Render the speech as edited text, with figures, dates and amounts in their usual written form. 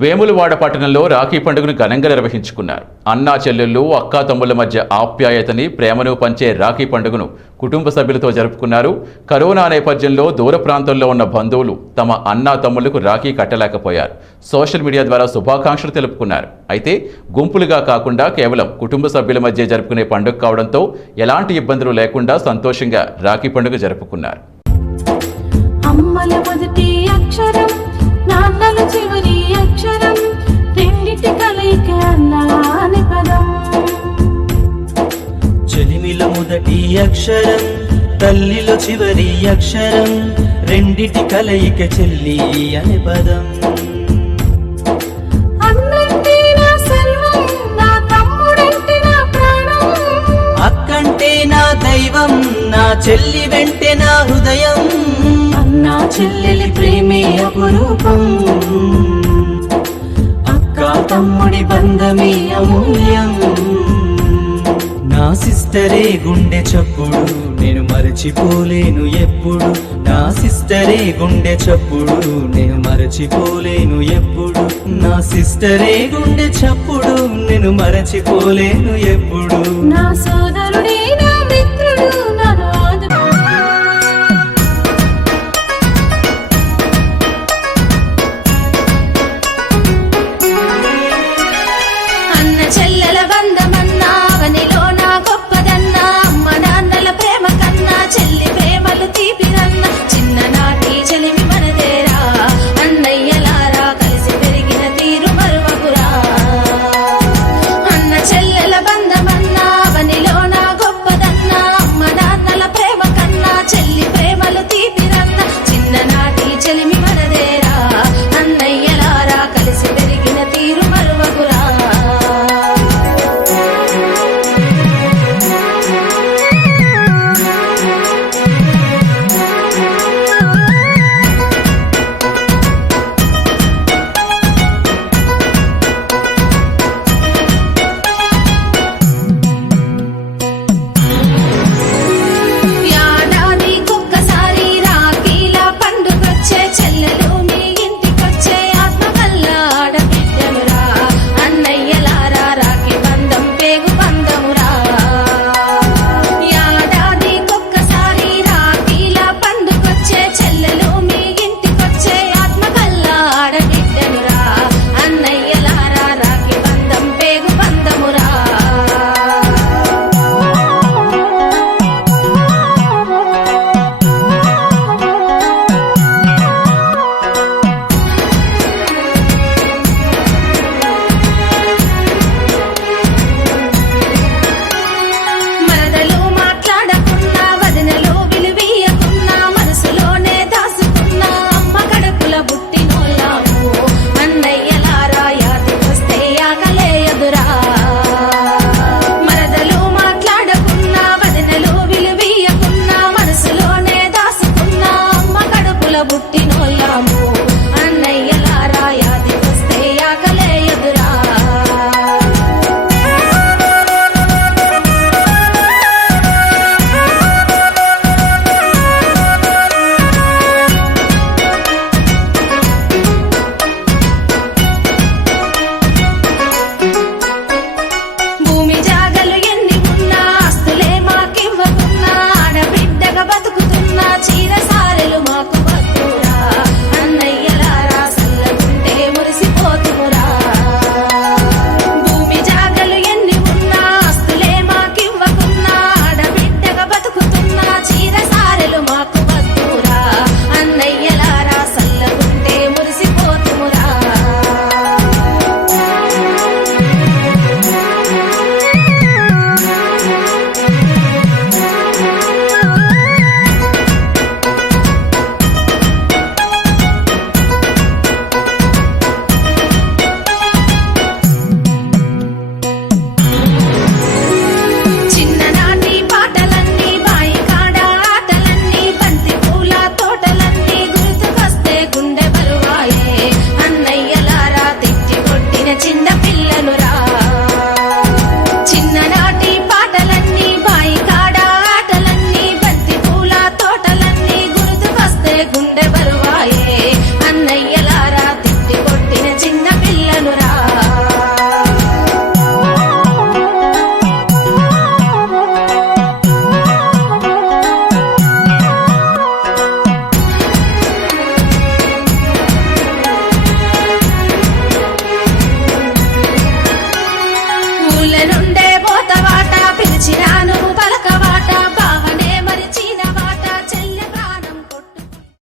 వేములవాడ పట్టణంలో రాఖీ పండుగను ఘనంగా నిర్వహించుకున్నారు. అన్నా చెల్లెళ్ళు, అక్కా తమ్ముళ్ల మధ్య ఆప్యాయతని, ప్రేమను పంచే రాఖీ పండుగను కుటుంబ సభ్యులతో జరుపుకున్నారు. కరోనా నేపథ్యంలో దూర ప్రాంతాల్లో ఉన్న బంధువులు తమ అన్నా తమ్ముళ్లకు రాఖీ కట్టలేకపోయారు. సోషల్ మీడియా ద్వారా శుభాకాంక్షలు తెలుపుకున్నారు. అయితే గుంపులుగా కాకుండా కేవలం కుటుంబ సభ్యుల మధ్య జరుపుకునే పండుగ కావడంతో ఎలాంటి ఇబ్బందులు లేకుండా సంతోషంగా రాఖీ పండుగ జరుపుకున్నారు. అమ్మల మొదటి అక్షరం, నాన్నల చివరి అక్షరం, రెండిటి కలయిక అన్నా అనే పదం. చెలిమిల మొదటి అక్షరం, తల్లిలో చివరి అక్షరం, రెండిటి కలయిక చెల్లి అనే పదం. అన్నంటే నా సర్వం, నా తమ్ముడంటే నా ప్రాణం, అక్కంటే నా దైవం, నా చెల్లి వెంటే నా హృదయం. అన్నా చెల్లెలి ప్రేమే అపురూపం, అక్క తమ్ముడి బంధమే అమూల్యం. నా సిస్టరే గుండె చప్పుడు, నేను మరచిపోలేను ఎప్పుడు. నా సిస్టరే గుండె చప్పుడు, నేను మరచిపోలేను ఎప్పుడు. నా సిస్టరే గుండె చప్పుడు, నేను మరచిపోలేను ఎప్పుడు. నా